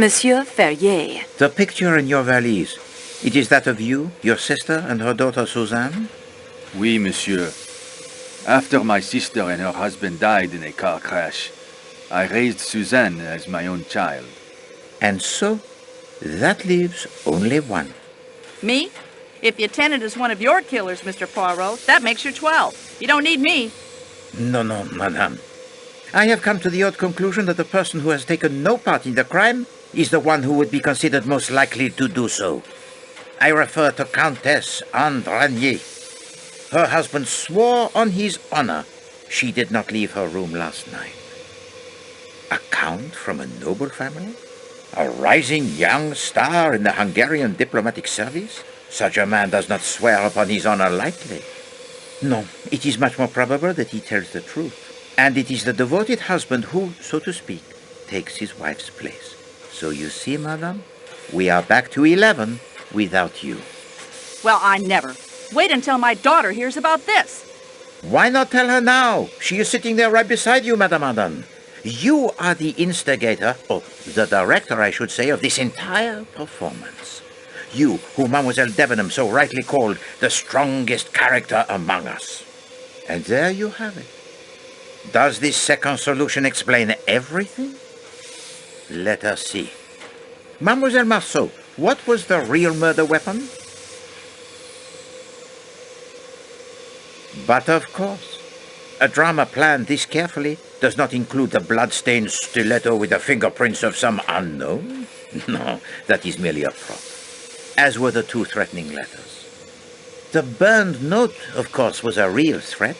Monsieur Ferrier. The picture in your valise, it is that of you, your sister, and her daughter Suzanne? Oui, monsieur. After my sister and her husband died in a car crash, I raised Suzanne as my own child. And so, that leaves only one. Me? If your tenant is one of your killers, Mr. Poirot, that makes you 12. You don't need me. No, madame. I have come to the odd conclusion that the person who has taken no part in the crime is the one who would be considered most likely to do so. I refer to Countess Anne Ranier. Her husband swore on his honor she did not leave her room last night. A count from a noble family? A rising young star in the Hungarian diplomatic service? Such a man does not swear upon his honor lightly. No, it is much more probable that he tells the truth. And it is the devoted husband who, so to speak, takes his wife's place. So you see, madame, we are back to 11 without you. Well, I never. Wait until my daughter hears about this. Why not tell her now? She is sitting there right beside you, Madame Arden. You are the instigator, or the director, I should say, of this entire performance. You, who Mademoiselle Debenham so rightly called the strongest character among us. And there you have it. Does this second solution explain everything? Let us see. Mademoiselle Marceau, what was the real murder weapon? But of course, a drama planned this carefully does not include the blood-stained stiletto with the fingerprints of some unknown. No, that is merely a prop, as were the 2 threatening letters. The burned note, of course, was a real threat.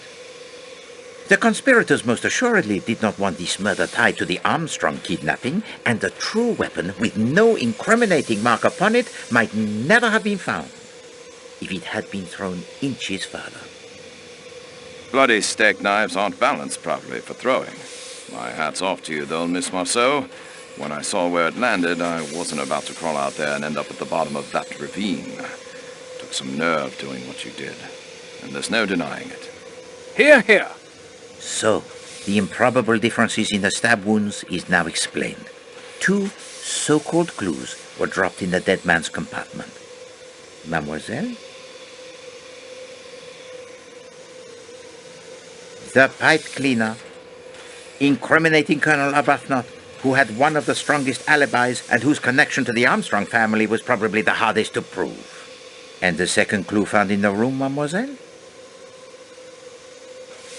The conspirators most assuredly did not want this murder tied to the Armstrong kidnapping, and the true weapon, with no incriminating mark upon it, might never have been found if it had been thrown inches further. Bloody steak knives aren't balanced properly for throwing. My hat's off to you, though, Miss Marceau. When I saw where it landed, I wasn't about to crawl out there and end up at the bottom of that ravine. Took some nerve doing what you did, and there's no denying it. Hear, hear! So, the improbable differences in the stab wounds is now explained. 2 so-called clues were dropped in the dead man's compartment. Mademoiselle? The pipe cleaner, incriminating Colonel Arbuthnot, who had one of the strongest alibis and whose connection to the Armstrong family was probably the hardest to prove. And the second clue found in the room, mademoiselle?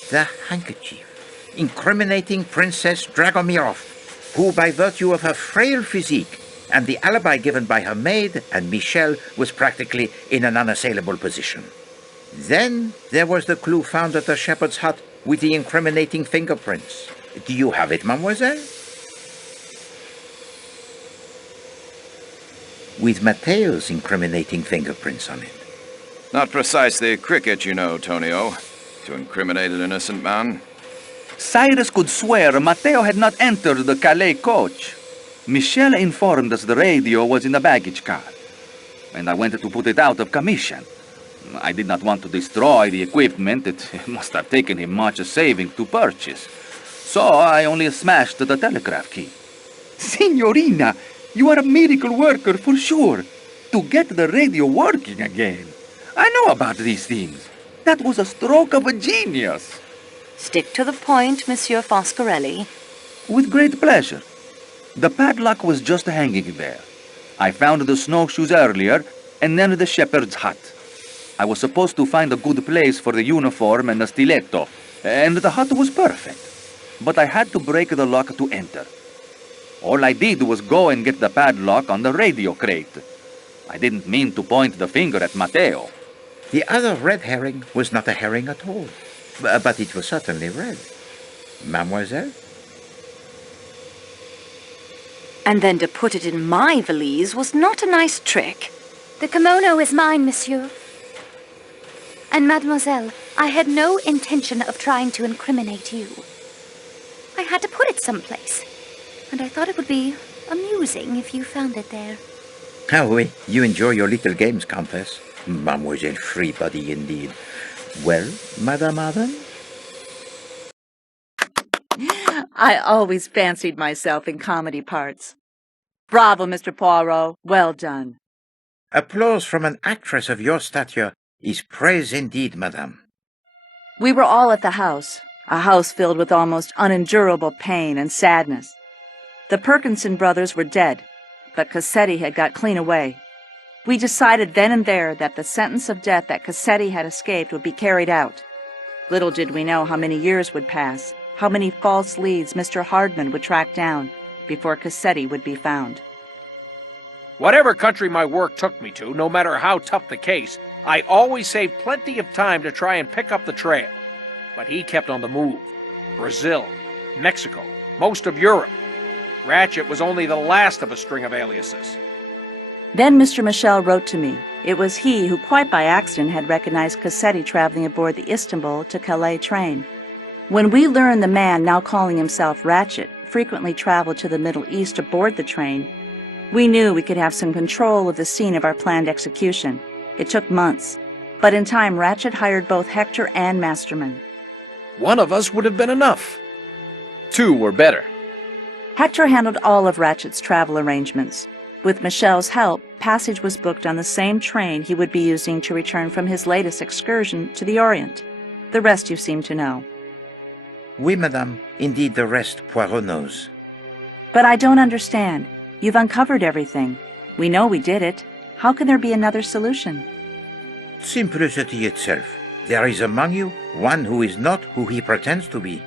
The handkerchief, incriminating Princess Dragomirov, who by virtue of her frail physique and the alibi given by her maid and Michel was practically in an unassailable position. Then there was the clue found at the shepherd's hut with the incriminating fingerprints. Do you have it, mademoiselle? With Matteo's incriminating fingerprints on it. Not precisely cricket, you know, Tonio, to incriminate an innocent man. Cyrus could swear Matteo had not entered the Calais coach. Michel informed us the radio was in the baggage car, and I went to put it out of commission. I did not want to destroy the equipment. It must have taken him much saving to purchase. So I only smashed the telegraph key. Signorina, you are a miracle worker for sure. To get the radio working again. I know about these things. That was a stroke of a genius. Stick to the point, Monsieur Foscarelli. With great pleasure. The padlock was just hanging there. I found the snowshoes earlier, and then the shepherd's hut. I was supposed to find a good place for the uniform and the stiletto, and the hut was perfect. But I had to break the lock to enter. All I did was go and get the padlock on the radio crate. I didn't mean to point the finger at Matteo. The other red herring was not a herring at all, but it was certainly red. Mademoiselle? And then to put it in my valise was not a nice trick. The kimono is mine, monsieur. And mademoiselle, I had no intention of trying to incriminate you. I had to put it someplace, and I thought it would be amusing if you found it there. Ah oui, you enjoy your little games, Countess. Mademoiselle Freebody, indeed. Well, Madame Arden? I always fancied myself in comedy parts. Bravo, Mr. Poirot. Well done. Applause from an actress of your stature is praise indeed, madame. We were all at the house, a house filled with almost unendurable pain and sadness. The Perkinson brothers were dead, but Cassetti had got clean away. We decided then and there that the sentence of death that Cassetti had escaped would be carried out. Little did we know how many years would pass, how many false leads Mr. Hardman would track down before Cassetti would be found. Whatever country my work took me to, no matter how tough the case, I always saved plenty of time to try and pick up the trail. But he kept on the move. Brazil, Mexico, most of Europe. Ratchet was only the last of a string of aliases. Then Mr. Michel wrote to me. It was he who, quite by accident, had recognized Cassetti traveling aboard the Istanbul to Calais train. When we learned the man, now calling himself Ratchet, frequently traveled to the Middle East aboard the train, we knew we could have some control of the scene of our planned execution. It took months, but in time Ratchet hired both Hector and Masterman. One of us would have been enough. Two were better. Hector handled all of Ratchet's travel arrangements. With Michel's help, passage was booked on the same train he would be using to return from his latest excursion to the Orient. The rest you seem to know. Oui, madame. Indeed, the rest Poirot knows. But I don't understand. You've uncovered everything. We know we did it. How can there be another solution? Simplicity itself. There is among you one who is not who he pretends to be.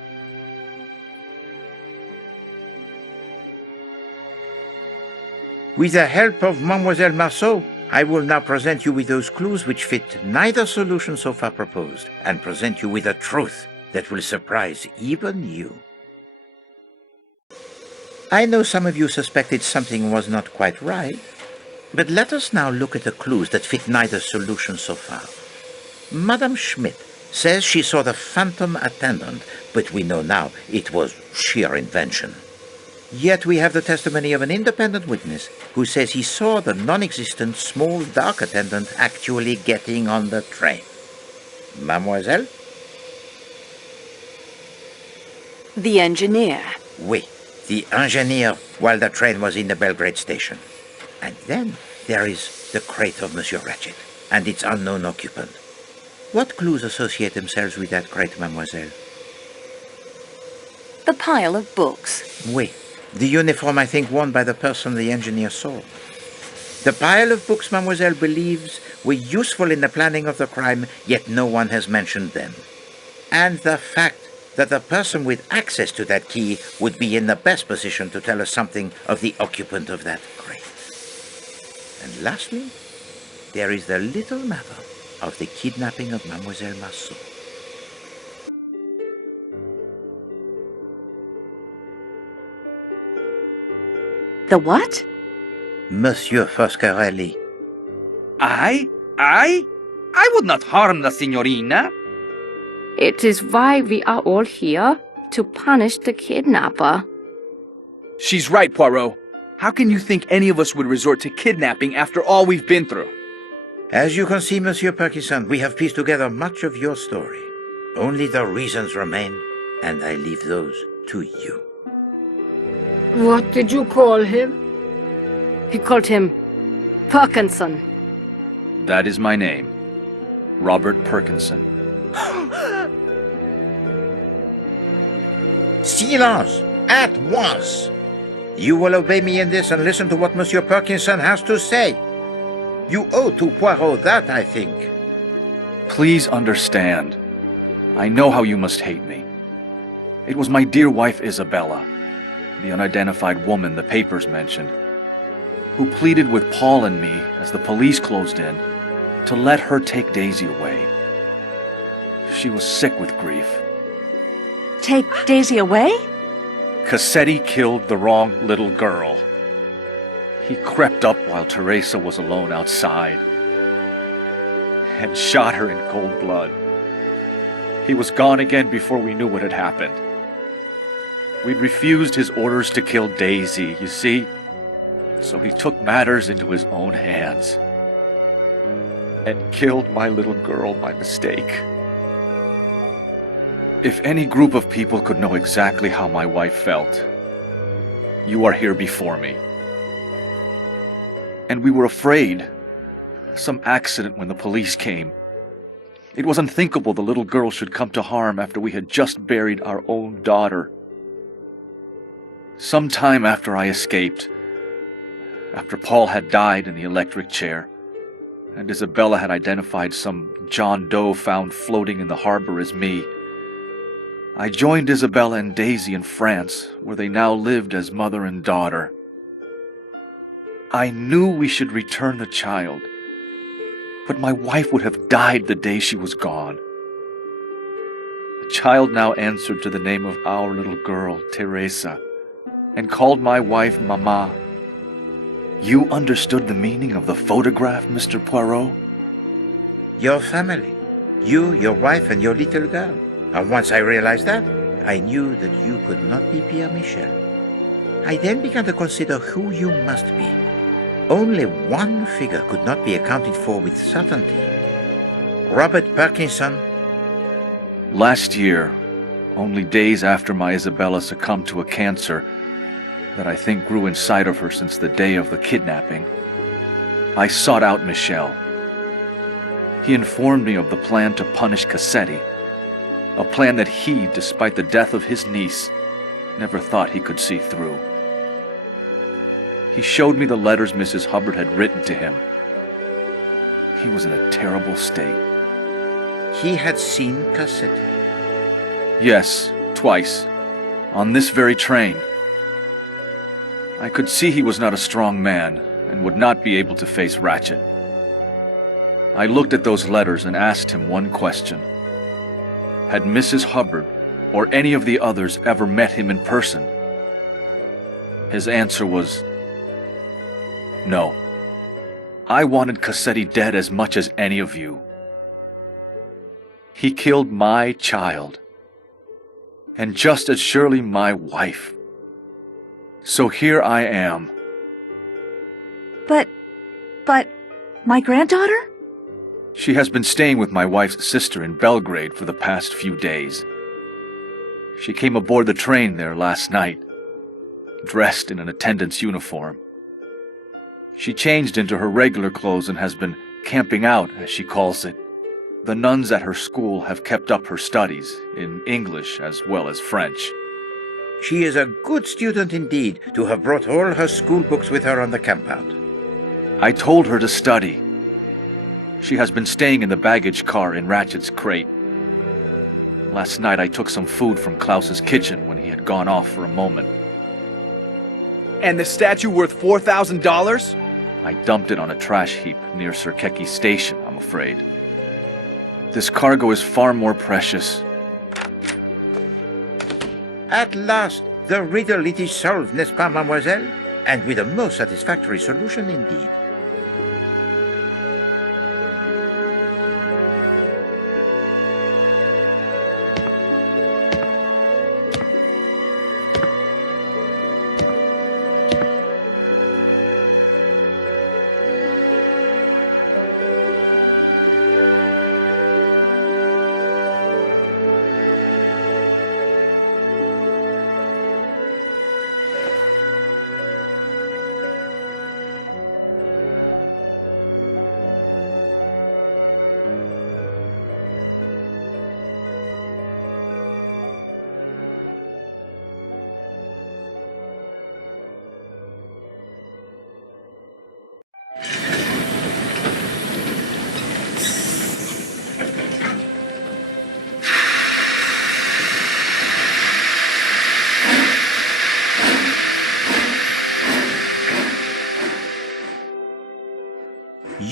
With the help of Mademoiselle Marceau, I will now present you with those clues which fit neither solution so far proposed, and present you with a truth that will surprise even you. I know some of you suspected something was not quite right, but let us now look at the clues that fit neither solution so far. Madame Schmidt says she saw the phantom attendant, but we know now it was sheer invention. Yet we have the testimony of an independent witness who says he saw the non-existent small dark attendant actually getting on the train. Mademoiselle? The engineer. Oui, the engineer while the train was in the Belgrade station. And then there is the crate of Monsieur Ratchet and its unknown occupant. What clues associate themselves with that crate, mademoiselle? The pile of books. Oui, the uniform, I think, worn by the person the engineer saw. The pile of books, mademoiselle believes, were useful in the planning of the crime, yet no one has mentioned them. And the fact that the person with access to that key would be in the best position to tell us something of the occupant of that crate. And lastly, there is the little matter of the kidnapping of Mademoiselle Marceau. The what? Monsieur Foscarelli. I would not harm the signorina. It is why we are all here, to punish the kidnapper. She's right, Poirot. How can you think any of us would resort to kidnapping after all we've been through? As you can see, Monsieur Perkison, we have pieced together much of your story. Only the reasons remain, and I leave those to you. What did you call him? He called him Perkinson. That is my name. Robert Perkinson. Silence! At once! You will obey me in this and listen to what Monsieur Perkinson has to say. You owe to Poirot that, I think. Please understand. I know how you must hate me. It was my dear wife Isabella, the unidentified woman the papers mentioned, who pleaded with Paul and me as the police closed in to let her take Daisy away. She was sick with grief. Take Daisy away? Cassetti killed the wrong little girl. He crept up while Teresa was alone outside and shot her in cold blood. He was gone again before we knew what had happened. We'd refused his orders to kill Daisy, you see, so he took matters into his own hands and killed my little girl by mistake. If any group of people could know exactly how my wife felt, you are here before me. and we were afraid. Some accident when the police came. It was unthinkable the little girl should come to harm after we had just buried our own daughter. Some time after I escaped, after Paul had died in the electric chair, and Isabella had identified some John Doe found floating in the harbor as me, I joined Isabella and Daisy in France, where they now lived as mother and daughter. I knew we should return the child, but my wife would have died the day she was gone. The child now answered to the name of our little girl, Teresa, and called my wife Mama. You understood the meaning of the photograph, Mr. Poirot? Your family. You, your wife, and your little girl. And once I realized that, I knew that you could not be Pierre Michel. I then began to consider who you must be. Only one figure could not be accounted for with certainty. Robert Parkinson. Last year, only days after my Isabella succumbed to a cancer that I think grew inside of her since the day of the kidnapping, I sought out Michel. He informed me of the plan to punish Cassetti, a plan that he, despite the death of his niece, never thought he could see through. He showed me the letters Mrs. Hubbard had written to him. He was in a terrible state. He had seen Cassetti. Yes, twice. On this very train. I could see he was not a strong man and would not be able to face Ratchet. I looked at those letters and asked him one question. Had Mrs. Hubbard or any of the others ever met him in person? His answer was, no. I wanted Cassetti dead as much as any of you. He killed my child, and just as surely my wife. So here I am. But, my granddaughter? She has been staying with my wife's sister in Belgrade for the past few days. She came aboard the train there last night, dressed in an attendant's uniform. She changed into her regular clothes and has been camping out, as she calls it. The nuns at her school have kept up her studies, in English as well as French. She is a good student indeed, to have brought all her school books with her on the campout. I told her to study. She has been staying in the baggage car in Ratchet's crate. Last night I took some food from Klaus's kitchen when he had gone off for a moment. And the statue worth $4,000? I dumped it on a trash heap near Sir Keki's station, I'm afraid. This cargo is far more precious. At last, the riddle it is solved, n'est-ce pas, mademoiselle? And with a most satisfactory solution indeed.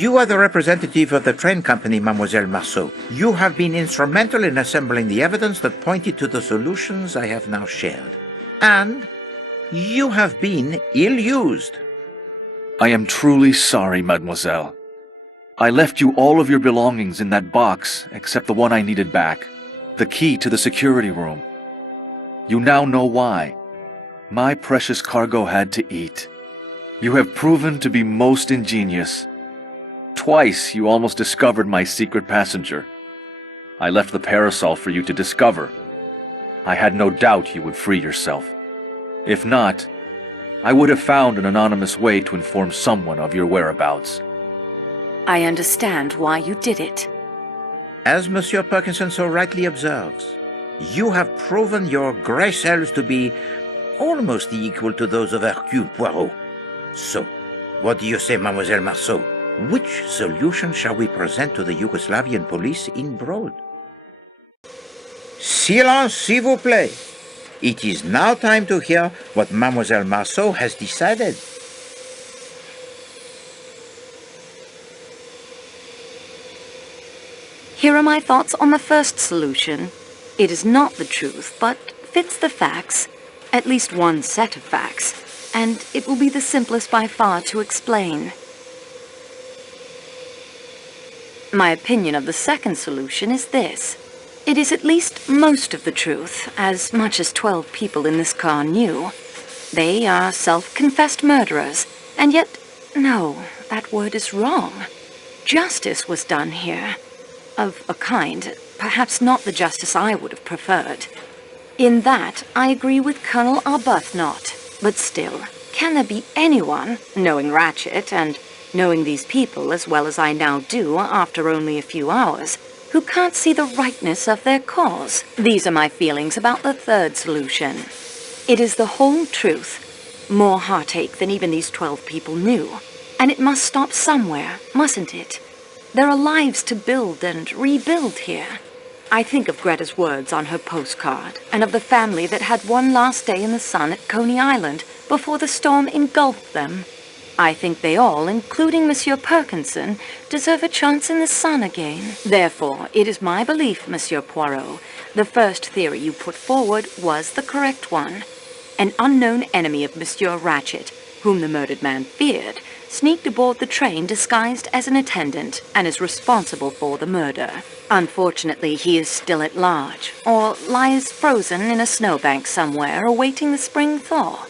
You are the representative of the train company, Mademoiselle Marceau. You have been instrumental in assembling the evidence that pointed to the solutions I have now shared. And you have been ill-used. I am truly sorry, mademoiselle. I left you all of your belongings in that box, except the one I needed back, the key to the security room. You now know why. My precious cargo had to eat. You have proven to be most ingenious. Twice you almost discovered my secret passenger. I left the parasol for you to discover. I had no doubt you would free yourself. If not, I would have found an anonymous way to inform someone of your whereabouts. I understand why you did it. As Monsieur Perkinson so rightly observes, you have proven your grey cells to be almost equal to those of Hercule Poirot. So, what do you say, Mademoiselle Marceau? Which solution shall we present to the Yugoslavian police in Broad? Silence, s'il vous plaît. It is now time to hear what Mademoiselle Marceau has decided. Here are my thoughts on the first solution. It is not the truth, but fits the facts, at least one set of facts, and it will be the simplest by far to explain. My opinion of the second solution is this. It is at least most of the truth, as much as 12 people in this car knew. They are self-confessed murderers, and yet, no, that word is wrong. Justice was done here. Of a kind, perhaps not the justice I would have preferred. In that, I agree with Colonel Arbuthnot, but still, can there be anyone, knowing Ratchet and knowing these people as well as I now do after only a few hours, who can't see the rightness of their cause? These are my feelings about the third solution. It is the whole truth, more heartache than even these 12 people knew, and it must stop somewhere, mustn't it? There are lives to build and rebuild here. I think of Greta's words on her postcard, and of the family that had one last day in the sun at Coney Island before the storm engulfed them. I think they all, including Monsieur Perkinson, deserve a chance in the sun again. Therefore, it is my belief, Monsieur Poirot, the first theory you put forward was the correct one. An unknown enemy of Monsieur Ratchet, whom the murdered man feared, sneaked aboard the train disguised as an attendant and is responsible for the murder. Unfortunately, he is still at large, or lies frozen in a snowbank somewhere awaiting the spring thaw.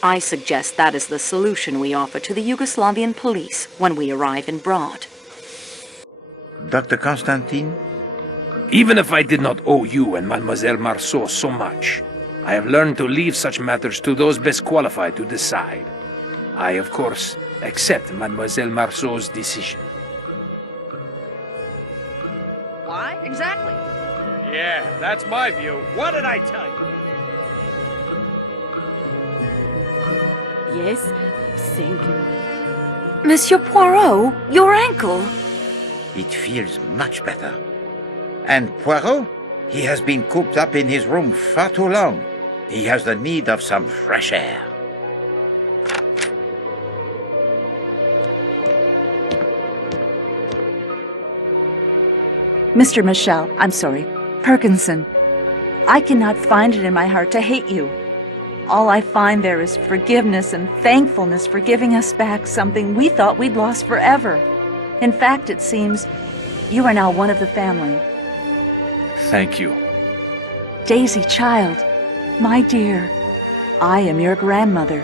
I suggest that is the solution we offer to the Yugoslavian police when we arrive in Broad. Dr. Constantine? Even if I did not owe you and Mademoiselle Marceau so much, I have learned to leave such matters to those best qualified to decide. I, of course, accept Mademoiselle Marceau's decision. Why? Exactly. Yeah, that's my view. What did I tell you? Yes, thank you. Monsieur Poirot, your ankle! It feels much better. And Poirot? He has been cooped up in his room far too long. He has the need of some fresh air. Mr. Michel, I'm sorry, Perkinson, I cannot find it in my heart to hate you. All I find there is forgiveness and thankfulness for giving us back something we thought we'd lost forever. In fact, it seems you are now one of the family. Thank you. Daisy, child, my dear, I am your grandmother.